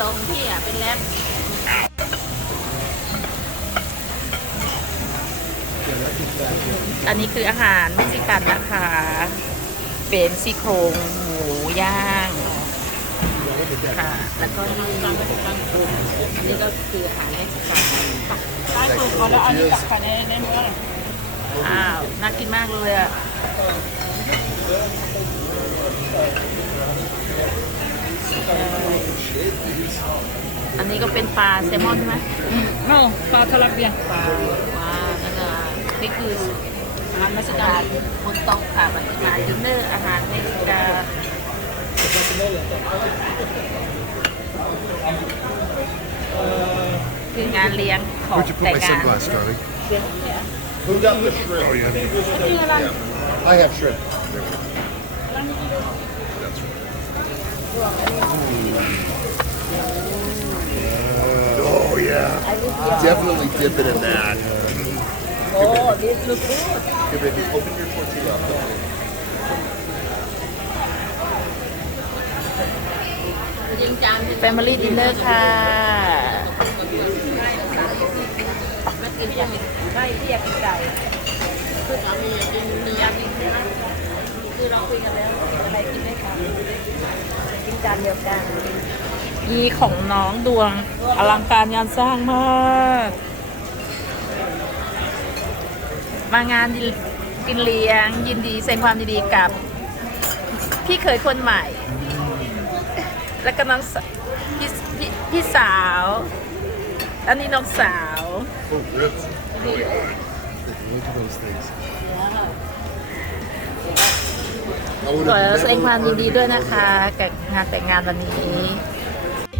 เหรอของพี่อะ เป็นแรปอันนี้คืออาหารเม็กซิกันนะคะ เป็นซี่โครงหมูย่างค่ะ แล้วก็นี่อันนี้ก็คืออาหารเม็กซิกันได้ถูกเอาแล้วอันนี้ตักไปในในมืออ้าว น่ากินมากเลยอะ อันนี้ก็เป็นปลาแซลมอนใช่ไหมโน่ปลาทะเลเบียนปลาว้าแล้วก็นี่คืออาหารเม็กซิกันบนโต๊ะค่ะมันมาดินเนอร์อาหารเม็กซิกันคืองานเลี้ยงของ Where'd you put แต่ my งงาน sunglasses, darling? Who got the shrimp? Oh, yeah. I have shrimp. Oh, yeah. Definitely dip it in that. Oh, this looks good. Here, baby, open your tortilla. ยิงจาน Family Dinner ค่ะมากินยังไก่ที่อยากกินไก่คือสามีอยากกินเนื้อกินเนื้อคือเราคุยกันแล้วกินอะไรกินได้ค่ะกินจานเดียวกัน นี่ของน้องดวงอลังการงานสร้างมาก มางานกินเลี้ยง ยินดีแสดงความยินดีกับ พี่เคยคนใหม่ แล้วก็น้องสพี่พี่พี่สาวอันนี้น้องสาว Oh, ribs. Look at those things. ขอแสดงความยินดีด้วยนะคะกับงานแต่งงานวันนี้ I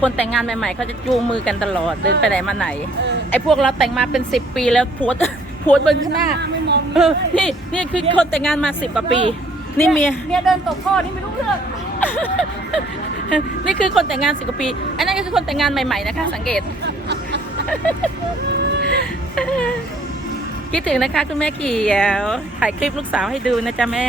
คนแต่งงานใหม่ๆเขาจะจูงมือกันตลอดเดินไปไหนมาไหน ไอ้พวกเราแต่งมาเป็นสิบปีแล้วโพสต์โพสต์บนข้างหน้าไม่มองเออนี่นี่คือคนแต่งงานมาสิบกว่าปี นี่เมียเมียเดินตกท่อนี่ไม่รู้เรื่องนี่คือคนแต่งงานสิบกว่าปี อันนั้นก็คือคนแต่งงานใหม่ๆนะคะ สังเกต คิดถึงนะคะคุณแม่เขียว ถ่ายคลิปลูกสาวให้ดูนะจ๊ะแม่